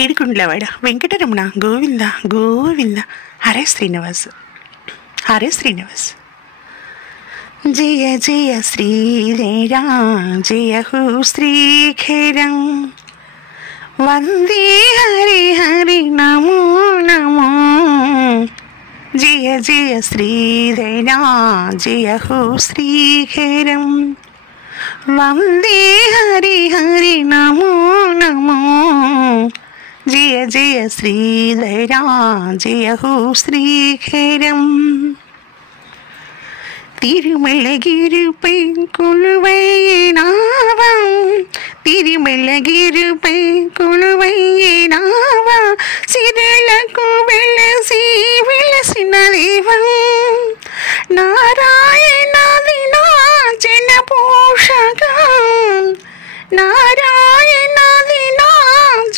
ఏడుకుండ్లవాడ వెంకటరమణ గోవింద గోవింద. హరే శ్రీనివాస్, హరే శ్రీనివాస్. జయ జయ శ్రీరేరా జయ హో శ్రీఖేరం వందే హరి హరి నమో నమో. జయ జయ శ్రీరేరా జయ హో శ్రీఖేరం వందే హరి హరి నమో నమో. జయ జయ శ్రీధరా జయ హో శ్రీఖేరం. తిరుమలగిరిపై కొలువైనావా, తిరుమలగిరిపై కొలువైనావా, సిరులకు వెలసి వెలసిన దేవం నారాయణాది నా జన పోషక, నారాయణాది నా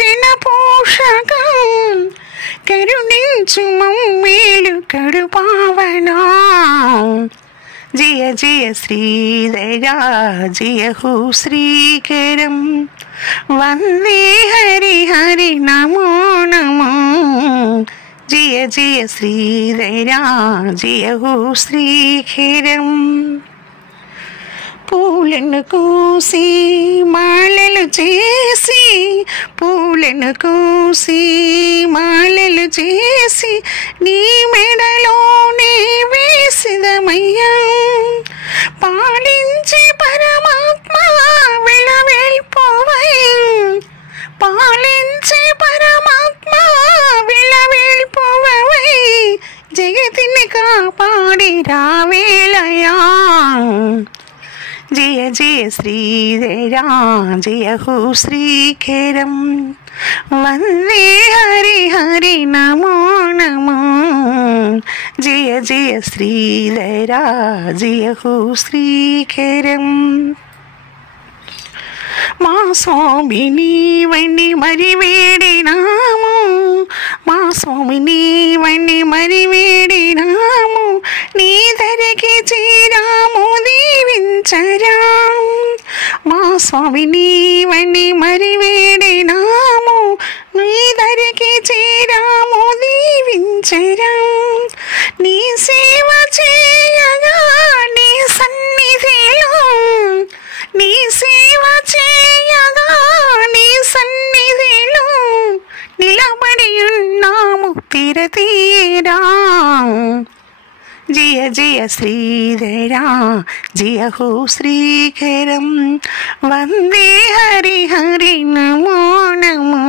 జన పోషక, కరుణించు మమ్మేలు కడు పావనా. జయ జయ శ్రీధరా జయ హో శ్రీకరం వందే హరి హరి నమో నమో. జయ జయ శ్రీధరా జయ హో శ్రీకరం. పూలను కోసి మాలలు చేసి, పూలను కోసి మాలలు చేసి నీ మెడలోనే వేసిదమయ్యా. పాలించి పరమాత్మ విలవేల్పోవై, పాలించి పరమాత్మ విలవేల్పోవై, జగతిని కాపాడి రావేలయా. జయ జయ శ్రీధరా జయ హో శ్రీఖేరం వందే హరి హరి నమో నమో. జయ జయ శ్రీధరా జయ హో శ్రీఖేరం. మా స్వామి నీవని మరి వేడినాము, మా స్వామి నీవని మరి వేడినాము, నీ దరికి చేరాము దీవించరా. మా స్వామి నీవని మరి వేడినాము, నీ దరికి చేరాము దీవించరా. నీ సేవ చేయగా నీ సన్నిధిలో, నీ సేవ చేయగా నీ సన్నిధిలో నిలబడి ఉన్నాము తీరతీరా. జయ జయ శ్రీధరా జయ హో శ్రీఖరం వందే హరి హరి నమో నమో.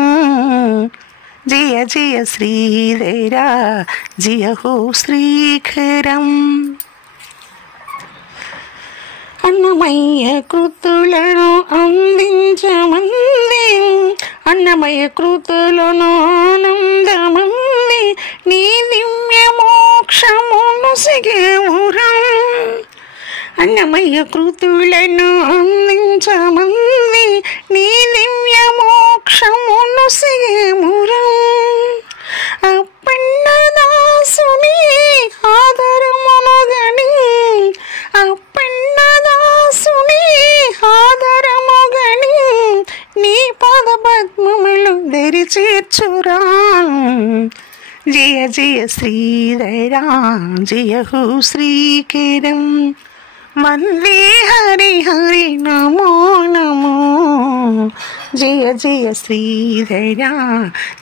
జయ జయ శ్రీధరా జయ హో శ్రీఖరం. అన్నమయ్య కృతులను అందించమంది, అన్నమయ్య కృతులను ఆనందమంది, నీ దివ్య మోక్షమును సిగేవురా. అన్నమయ్య కృతులను అందించమంది, నీ దివ్య మోక్షమును సిగేమురా. అప్పన్న దాసుని ఆదరమును గని, అప్పన్న దాసుని ఆదరము గని, నీ పాద పద్మములు దరి చేర్చురా. జయ జయ శ్రీధరా జయ హో శ్రీఖరం వందే హరి హరి నమో నమో. జయ జయ శ్రీధరా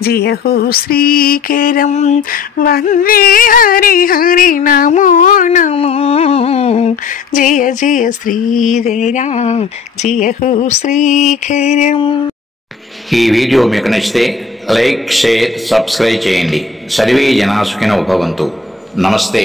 జయ హో శ్రీఖరం వందే హరి హరి నమో నమో. జయ జయ శ్రీధరా జయ హో శ్రీఖరం. ఈ వీడియో మీకు నచ్చితే లైక్, షేర్, సబ్స్క్రైబ్ చేయండి. సర్వే జనా సుఖినో భవంతు. నమస్తే.